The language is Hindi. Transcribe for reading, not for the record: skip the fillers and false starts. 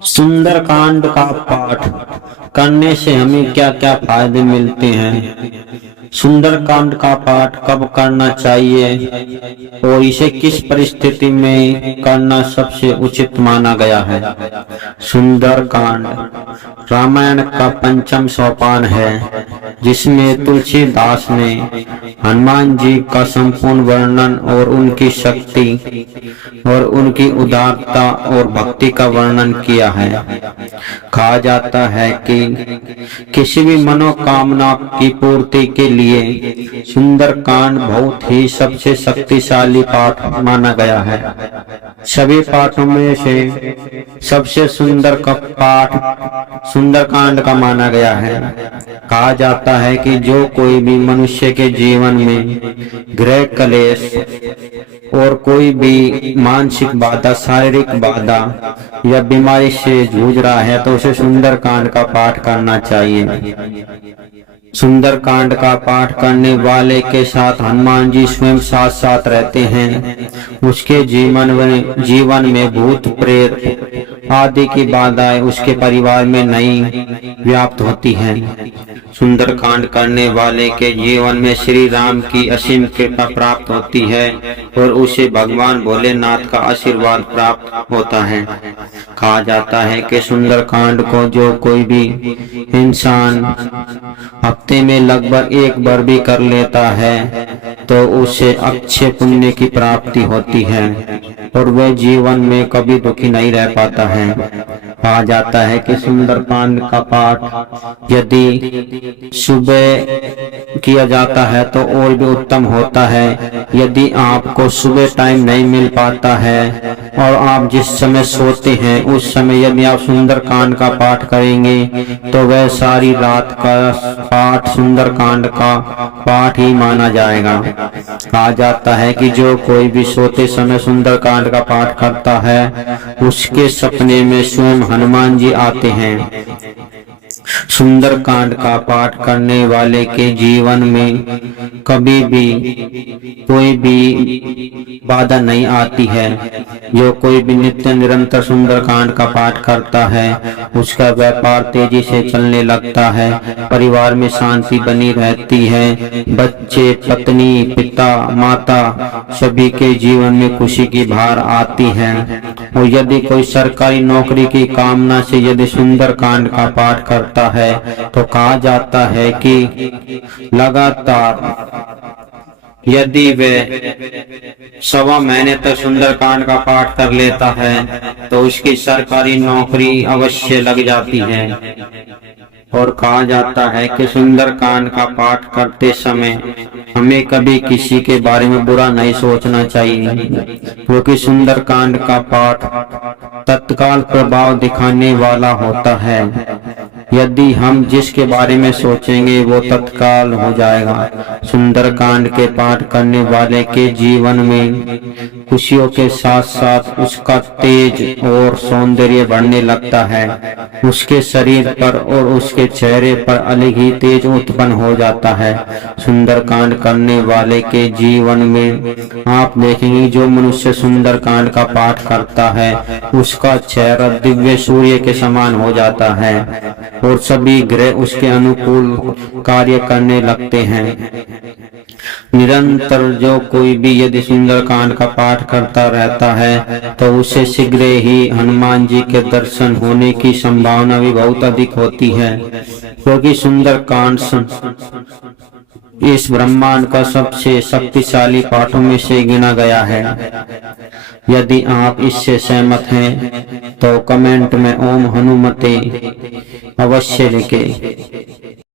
सुंदरकांड का पाठ करने से हमें क्या क्या फायदे मिलते हैं। सुंदरकांड का पाठ कब करना चाहिए और इसे किस परिस्थिति में करना सबसे उचित माना गया है। सुंदरकांड रामायण का पंचम सोपान है, जिसमें तुलसीदास ने हनुमान जी का संपूर्ण वर्णन और उनकी शक्ति और उनकी उदारता और भक्ति का वर्णन किया है। कहा जाता है कि किसी भी मनोकामना की पूर्ति के लिए सुंदरकांड बहुत ही सबसे शक्तिशाली पाठ माना गया है। सभी पाठों में से सबसे सुंदर का पाठ सुंदरकांड का माना गया है। कहा जाता है कि जो कोई भी मनुष्य के जीवन में गृह कलेश और कोई भी मानसिक बाधा, शारीरिक बाधा या बीमारी से जूझ रहा है तो उसे सुंदरकांड का पाठ करना चाहिए। सुंदरकांड का पाठ करने वाले के साथ हनुमान जी स्वयं साथ साथ रहते हैं। उसके जीवन में भूत प्रेत आदि की बाधाएं उसके परिवार में नहीं व्याप्त होती हैं। सुंदरकांड करने वाले के जीवन में श्री राम की असीम कृपा प्राप्त होती है और उसे भगवान भोलेनाथ का आशीर्वाद प्राप्त होता है। कहा जाता है कि सुंदरकांड को जो कोई भी इंसान हफ्ते में लगभग एक बार भी कर लेता है तो उसे अच्छे पुण्य की प्राप्ति होती है और वह जीवन में कभी दुखी नहीं रह पाता है। कहा जाता है कि सुंदरकांड का पाठ यदि सुबह किया जाता है तो और भी उत्तम होता है। यदि आपको सुबह टाइम नहीं मिल पाता है और आप जिस समय सोते हैं उस समय यदि आप सुंदरकांड का पाठ करेंगे तो वह सारी रात का पाठ सुंदरकांड का पाठ ही माना जाएगा। कहा जाता है कि जो कोई भी सोते समय सुंदरकांड का पाठ करता है उसके सपने में स्वयं हनुमान जी आते हैं। सुंदरकांड का पाठ करने वाले के जीवन में कभी भी कोई भी बाधा नहीं आती है। जो कोई भी नित्य निरंतर सुंदरकांड का पाठ करता है उसका व्यापार तेजी से चलने लगता है, परिवार में शांति बनी रहती है, बच्चे, पत्नी, पिता, माता सभी के जीवन में खुशी की बहार आती है। और यदि कोई सरकारी नौकरी की कामना से यदि सुंदरकांड का पाठ करता है तो कहा जाता है कि लगातार यदि वे 1.25 महीने तक सुंदरकांड का पाठ कर लेता है तो उसकी सरकारी नौकरी अवश्य लग जाती है। और कहा जाता है कि सुंदरकांड का पाठ करते समय हमें कभी किसी के बारे में बुरा नहीं सोचना चाहिए, क्योंकि सुंदरकांड का पाठ तत्काल प्रभाव दिखाने वाला होता है। यदि हम जिसके बारे में सोचेंगे वो तत्काल हो जाएगा। सुंदरकांड के पाठ करने वाले के जीवन में खुशियों के साथ साथ उसका तेज और सौंदर्य बढ़ने लगता है। उसके शरीर पर और उसके चेहरे पर अलग ही तेज उत्पन्न हो जाता है। सुंदरकांड करने वाले के जीवन में आप देखेंगे जो मनुष्य सुंदरकांड का पाठ करता है उसका चेहरा दिव्य सूर्य के समान हो जाता है और सभी ग्रह उसके अनुकूल कार्य करने लगते हैं। निरंतर जो कोई भी यदि सुंदरकांड का पाठ करता रहता है तो उसे शीघ्र ही हनुमान जी के दर्शन होने की संभावना भी बहुत अधिक होती है, क्योंकि सुंदरकांड इस ब्रह्मांड का सबसे शक्तिशाली पाठों में से गिना गया है। यदि आप इससे सहमत हैं तो कमेंट में ओम हनुमते अवश्य लिखें।